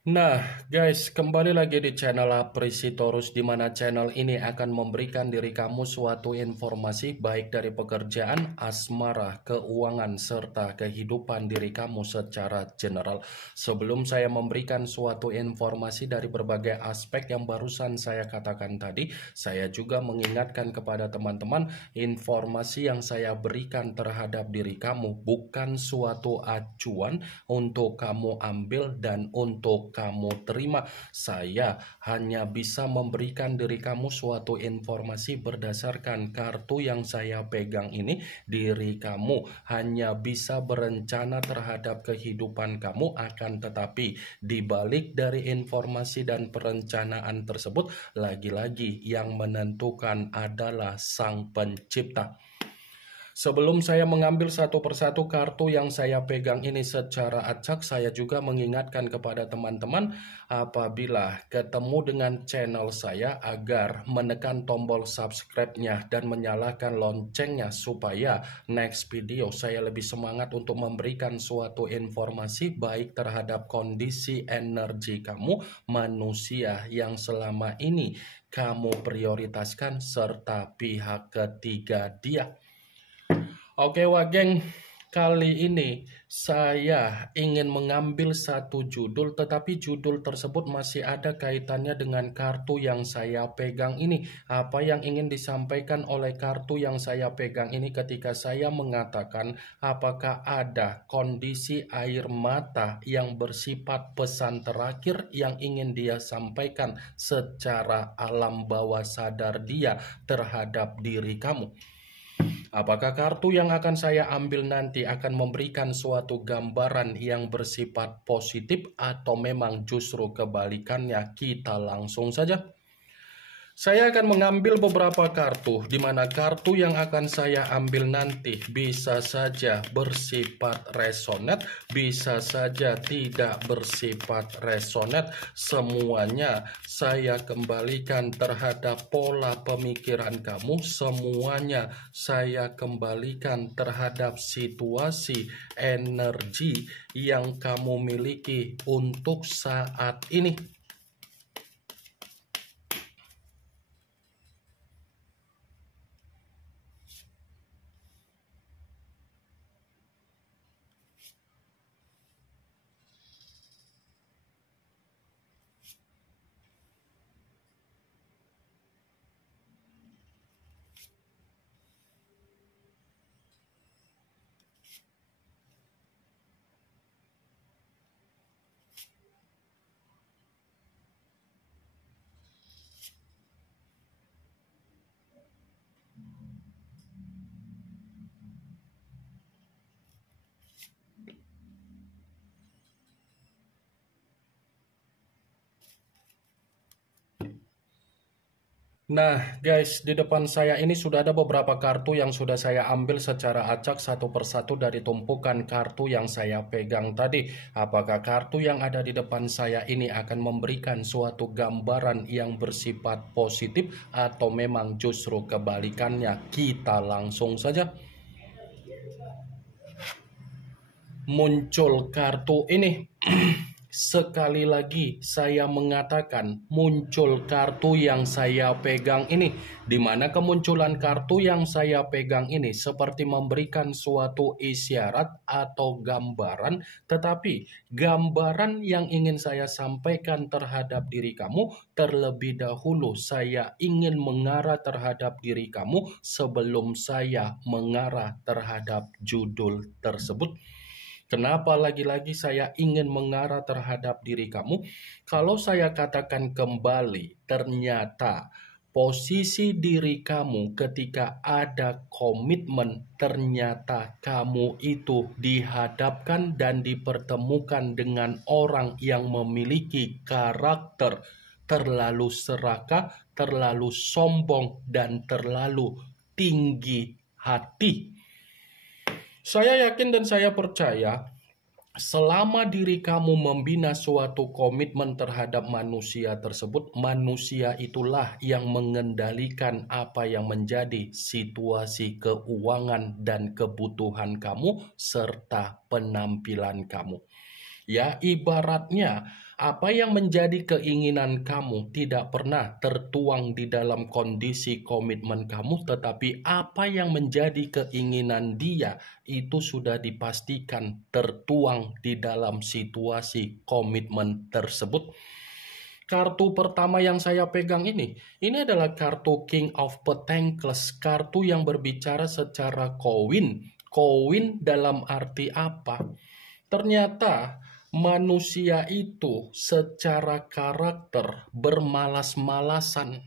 Nah, guys, kembali lagi di channel Aprisitorus, di mana channel ini akan memberikan diri kamu suatu informasi baik dari pekerjaan, asmara, keuangan, serta kehidupan diri kamu secara general. Sebelum saya memberikan suatu informasi dari berbagai aspek yang barusan saya katakan tadi, saya juga mengingatkan kepada teman-teman, informasi yang saya berikan terhadap diri kamu bukan suatu acuan untuk kamu ambil dan untuk kamu terima. Saya hanya bisa memberikan diri kamu suatu informasi berdasarkan kartu yang saya pegang ini. Diri kamu hanya bisa berencana terhadap kehidupan kamu, akan tetapi di balik dari informasi dan perencanaan tersebut, lagi-lagi yang menentukan adalah Sang Pencipta. Sebelum saya mengambil satu persatu kartu yang saya pegang ini secara acak, saya juga mengingatkan kepada teman-teman apabila ketemu dengan channel saya agar menekan tombol subscribe-nya dan menyalakan loncengnya supaya next video saya lebih semangat untuk memberikan suatu informasi baik terhadap kondisi energi kamu, manusia yang selama ini kamu prioritaskan, serta pihak ketiga dia. Oke Wageng, kali ini saya ingin mengambil satu judul, tetapi judul tersebut masih ada kaitannya dengan kartu yang saya pegang ini. Apa yang ingin disampaikan oleh kartu yang saya pegang ini ketika saya mengatakan apakah ada kondisi air mata yang bersifat pesan terakhir yang ingin dia sampaikan secara alam bawah sadar dia terhadap diri kamu. Apakah kartu yang akan saya ambil nanti akan memberikan suatu gambaran yang bersifat positif atau memang justru kebalikannya? Kita langsung saja. Saya akan mengambil beberapa kartu, di mana kartu yang akan saya ambil nanti bisa saja bersifat resonate, bisa saja tidak bersifat resonate. Semuanya saya kembalikan terhadap pola pemikiran kamu, semuanya saya kembalikan terhadap situasi energi yang kamu miliki untuk saat ini. Nah guys, di depan saya ini sudah ada beberapa kartu yang sudah saya ambil secara acak satu persatu dari tumpukan kartu yang saya pegang tadi. Apakah kartu yang ada di depan saya ini akan memberikan suatu gambaran yang bersifat positif atau memang justru kebalikannya? Kita langsung saja. Muncul kartu ini. Sekali lagi saya mengatakan muncul kartu yang saya pegang ini, di mana kemunculan kartu yang saya pegang ini seperti memberikan suatu isyarat atau gambaran, tetapi gambaran yang ingin saya sampaikan terhadap diri kamu terlebih dahulu saya ingin mengarah terhadap diri kamu sebelum saya mengarah terhadap judul tersebut. Kenapa lagi-lagi saya ingin mengarah terhadap diri kamu? Kalau saya katakan kembali, ternyata posisi diri kamu ketika ada komitmen, ternyata kamu itu dihadapkan dan dipertemukan dengan orang yang memiliki karakter terlalu serakah, terlalu sombong, dan terlalu tinggi hati. Saya yakin dan saya percaya selama diri kamu membina suatu komitmen terhadap manusia tersebut, manusia itulah yang mengendalikan apa yang menjadi situasi keuangan dan kebutuhan kamu serta penampilan kamu. Ya, ibaratnya apa yang menjadi keinginan kamu tidak pernah tertuang di dalam kondisi komitmen kamu, tetapi apa yang menjadi keinginan dia itu sudah dipastikan tertuang di dalam situasi komitmen tersebut. Kartu pertama yang saya pegang ini adalah kartu King of Pentacles, kartu yang berbicara secara koin. Koin dalam arti apa? Ternyata manusia itu secara karakter bermalas-malasan.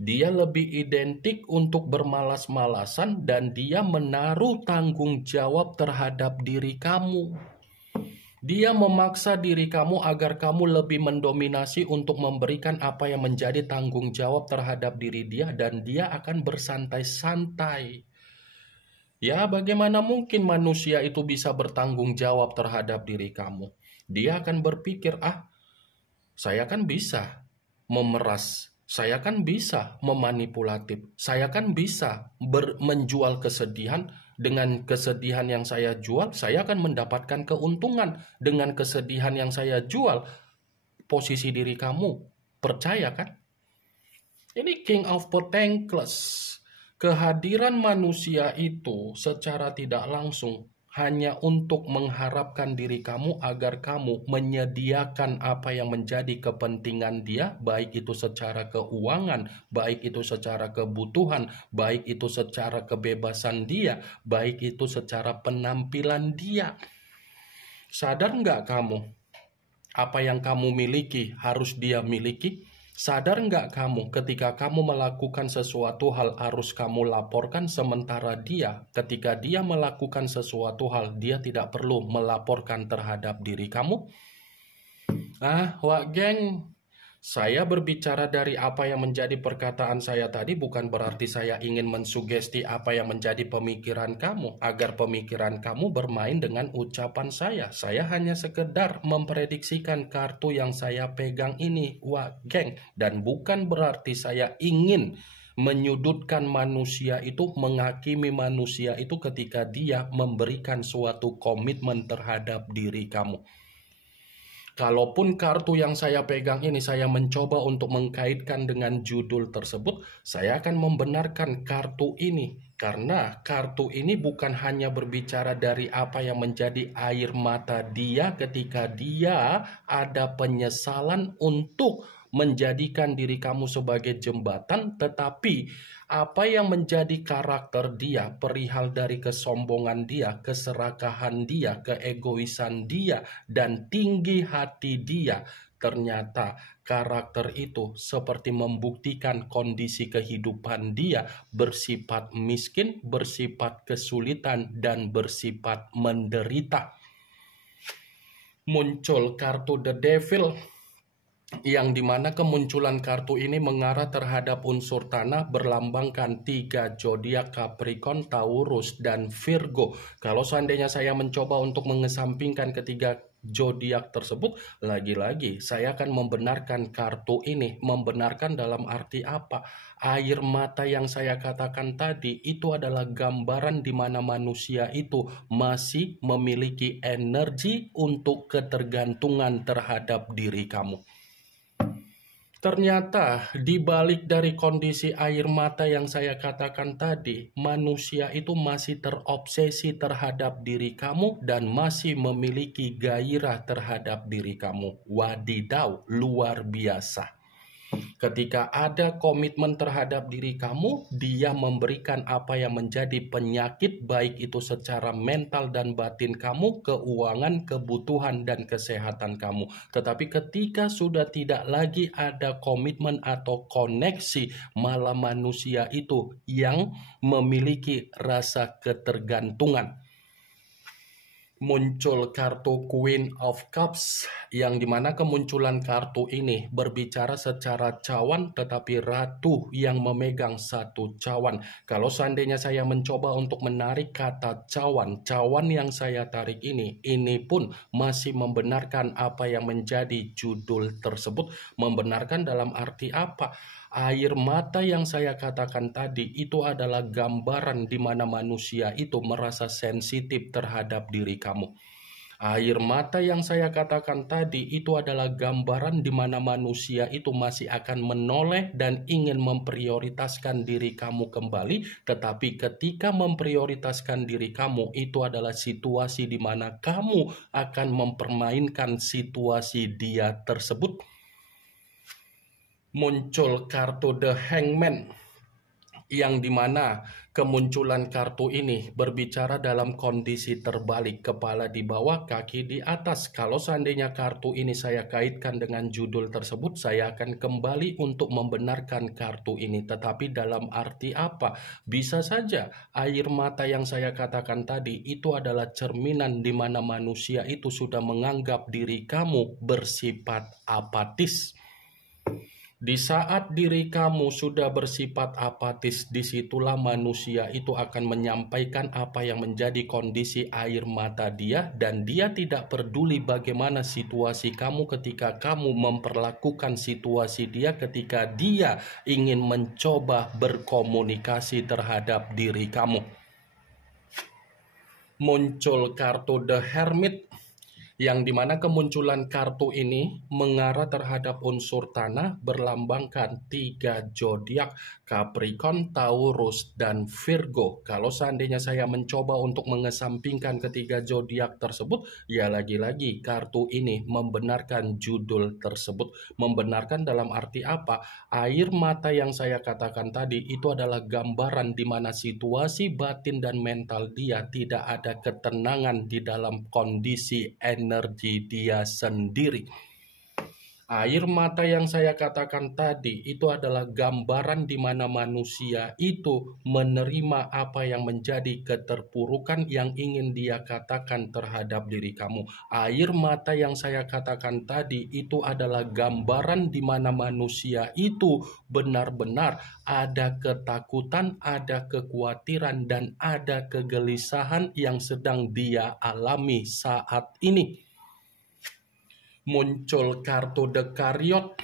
Dia lebih identik untuk bermalas-malasan dan dia menaruh tanggung jawab terhadap diri kamu. Dia memaksa diri kamu agar kamu lebih mendominasi untuk memberikan apa yang menjadi tanggung jawab terhadap diri dia, dan dia akan bersantai-santai. Ya, bagaimana mungkin manusia itu bisa bertanggung jawab terhadap diri kamu? Dia akan berpikir, saya kan bisa memeras, saya kan bisa memanipulatif, saya kan bisa menjual kesedihan. Dengan kesedihan yang saya jual, saya akan mendapatkan keuntungan. Dengan kesedihan yang saya jual, posisi diri kamu percaya kan? Ini King of Pentacles. Kehadiran manusia itu secara tidak langsung hanya untuk mengharapkan diri kamu agar kamu menyediakan apa yang menjadi kepentingan dia, baik itu secara keuangan, baik itu secara kebutuhan, baik itu secara kebebasan dia, baik itu secara penampilan dia. Sadar nggak kamu? Apa yang kamu miliki harus dia miliki? Sadar nggak kamu ketika kamu melakukan sesuatu hal harus kamu laporkan, sementara dia ketika dia melakukan sesuatu hal dia tidak perlu melaporkan terhadap diri kamu? Wak geng, saya berbicara dari apa yang menjadi perkataan saya tadi bukan berarti saya ingin mensugesti apa yang menjadi pemikiran kamu agar pemikiran kamu bermain dengan ucapan saya. Saya hanya sekedar memprediksikan kartu yang saya pegang ini, wak geng, dan bukan berarti saya ingin menyudutkan manusia itu, menghakimi manusia itu ketika dia memberikan suatu komitmen terhadap diri kamu. Kalaupun kartu yang saya pegang ini saya mencoba untuk mengkaitkan dengan judul tersebut, saya akan membenarkan kartu ini. Karena kartu ini bukan hanya berbicara dari apa yang menjadi air mata dia ketika dia ada penyesalan untuk menjadikan diri kamu sebagai jembatan, tetapi apa yang menjadi karakter dia, perihal dari kesombongan dia, keserakahan dia, keegoisan dia, dan tinggi hati dia. Ternyata karakter itu seperti membuktikan kondisi kehidupan dia bersifat miskin, bersifat kesulitan, dan bersifat menderita. Muncul kartu The Devil, yang dimana kemunculan kartu ini mengarah terhadap unsur tanah, berlambangkan 3 zodiak Capricorn, Taurus, dan Virgo. Kalau seandainya saya mencoba untuk mengesampingkan ketiga zodiak tersebut, lagi-lagi saya akan membenarkan kartu ini. Membenarkan dalam arti apa? Air mata yang saya katakan tadi itu adalah gambaran di mana manusia itu masih memiliki energi untuk ketergantungan terhadap diri kamu. Ternyata di balik dari kondisi air mata yang saya katakan tadi, manusia itu masih terobsesi terhadap diri kamu dan masih memiliki gairah terhadap diri kamu. Wadidaw, luar biasa. Ketika ada komitmen terhadap diri kamu, dia memberikan apa yang menjadi penyakit, baik itu secara mental dan batin kamu, keuangan, kebutuhan, dan kesehatan kamu. Tetapi ketika sudah tidak lagi ada komitmen atau koneksi, malah manusia itu yang memiliki rasa ketergantungan. Muncul kartu Queen of Cups, yang dimana kemunculan kartu ini berbicara secara cawan, tetapi ratu yang memegang satu cawan. Kalau seandainya saya mencoba untuk menarik kata cawan, cawan yang saya tarik ini pun masih membenarkan apa yang menjadi judul tersebut. Membenarkan dalam arti apa? Air mata yang saya katakan tadi itu adalah gambaran di mana manusia itu merasa sensitif terhadap diri kamu. Air mata yang saya katakan tadi itu adalah gambaran di mana manusia itu masih akan menoleh dan ingin memprioritaskan diri kamu kembali. Tetapi ketika memprioritaskan diri kamu, itu adalah situasi di mana kamu akan mempermainkan situasi dia tersebut. Muncul kartu The Hangman, yang dimana kemunculan kartu ini berbicara dalam kondisi terbalik, kepala di bawah, kaki di atas. Kalau seandainya kartu ini saya kaitkan dengan judul tersebut, saya akan kembali untuk membenarkan kartu ini. Tetapi dalam arti apa? Bisa saja air mata yang saya katakan tadi itu adalah cerminan di mana manusia itu sudah menganggap diri kamu bersifat apatis. Di saat diri kamu sudah bersifat apatis, disitulah manusia itu akan menyampaikan apa yang menjadi kondisi air mata dia, dan dia tidak peduli bagaimana situasi kamu ketika kamu memperlakukan situasi dia ketika dia ingin mencoba berkomunikasi terhadap diri kamu. Muncul kartu The Hermit, yang dimana kemunculan kartu ini mengarah terhadap unsur tanah, berlambangkan 3 zodiak, Capricorn, Taurus, dan Virgo. Kalau seandainya saya mencoba untuk mengesampingkan ketiga zodiak tersebut, ya lagi-lagi kartu ini membenarkan judul tersebut. Membenarkan dalam arti apa? Air mata yang saya katakan tadi itu adalah gambaran di mana situasi batin dan mental dia tidak ada ketenangan di dalam kondisi energi dia sendiri. Air mata yang saya katakan tadi itu adalah gambaran di mana manusia itu menerima apa yang menjadi keterpurukan yang ingin dia katakan terhadap diri kamu. Air mata yang saya katakan tadi itu adalah gambaran di mana manusia itu benar-benar ada ketakutan, ada kekhawatiran, dan ada kegelisahan yang sedang dia alami saat ini. Muncul kartu The Chariot,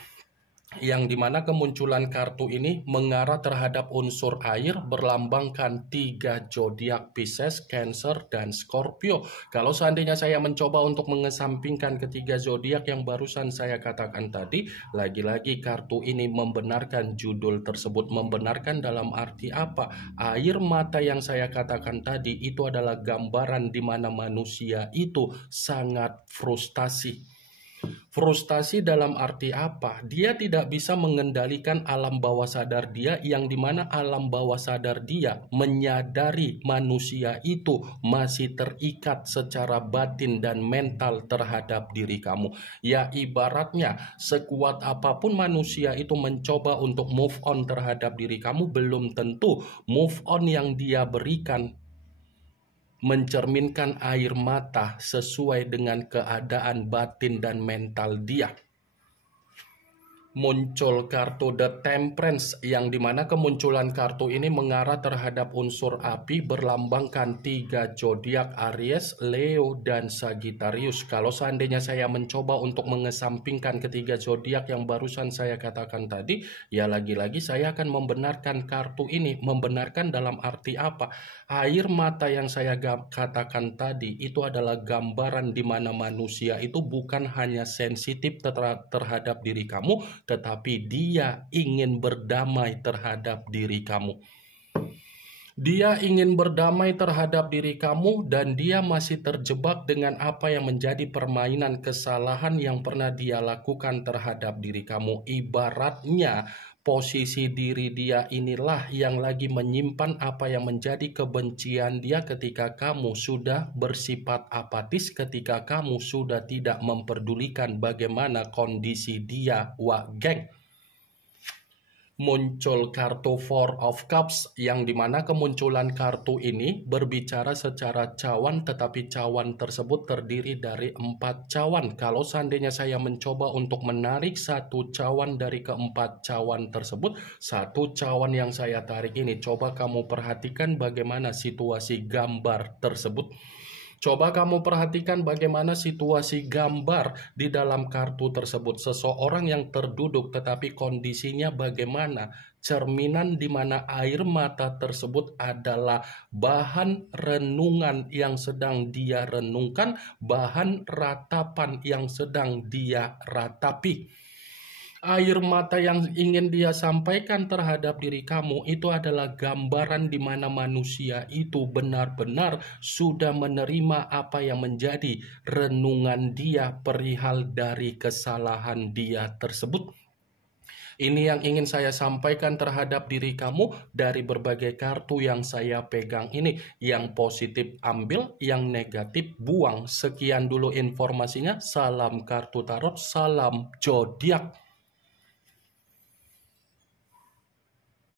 yang dimana kemunculan kartu ini mengarah terhadap unsur air, berlambangkan 3 zodiak, Pisces, Cancer, dan Scorpio. Kalau seandainya saya mencoba untuk mengesampingkan ketiga zodiak yang barusan saya katakan tadi, lagi-lagi kartu ini membenarkan judul tersebut. Membenarkan dalam arti apa? Air mata yang saya katakan tadi itu adalah gambaran di mana manusia itu sangat frustasi. Frustasi dalam arti apa? Dia tidak bisa mengendalikan alam bawah sadar dia, yang dimana alam bawah sadar dia menyadari manusia itu masih terikat secara batin dan mental terhadap diri kamu. Ya ibaratnya sekuat apapun manusia itu mencoba untuk move on terhadap diri kamu, belum tentu move on yang dia berikan mencerminkan air mata sesuai dengan keadaan batin dan mental dia. Muncul kartu The Temperance, yang dimana kemunculan kartu ini mengarah terhadap unsur api, berlambangkan 3 zodiak, Aries, Leo, dan Sagittarius. Kalau seandainya saya mencoba untuk mengesampingkan ketiga zodiak yang barusan saya katakan tadi, ya lagi-lagi saya akan membenarkan kartu ini. Membenarkan dalam arti apa? Air mata yang saya katakan tadi itu adalah gambaran di mana manusia itu bukan hanya sensitif terhadap diri kamu, tetapi dia ingin berdamai terhadap diri kamu. Dia ingin berdamai terhadap diri kamu, dan dia masih terjebak dengan apa yang menjadi permainan kesalahan yang pernah dia lakukan terhadap diri kamu. Ibaratnya posisi diri dia inilah yang lagi menyimpan apa yang menjadi kebencian dia ketika kamu sudah bersifat apatis, ketika kamu sudah tidak memperdulikan bagaimana kondisi dia, geng. Muncul kartu Four of Cups, yang dimana kemunculan kartu ini berbicara secara cawan, tetapi cawan tersebut terdiri dari 4 cawan. Kalau seandainya saya mencoba untuk menarik satu cawan dari keempat cawan tersebut, satu cawan yang saya tarik ini, coba kamu perhatikan bagaimana situasi gambar tersebut. Coba kamu perhatikan bagaimana situasi gambar di dalam kartu tersebut. Seseorang yang terduduk, tetapi kondisinya bagaimana? cerminan di mana air mata tersebut adalah bahan renungan yang sedang dia renungkan, bahan ratapan yang sedang dia ratapi. Air mata yang ingin dia sampaikan terhadap diri kamu itu adalah gambaran di mana manusia itu benar-benar sudah menerima apa yang menjadi renungan dia perihal dari kesalahan dia tersebut. Ini yang ingin saya sampaikan terhadap diri kamu dari berbagai kartu yang saya pegang ini. Yang positif ambil, yang negatif buang. Sekian dulu informasinya. Salam kartu tarot, salam zodiak.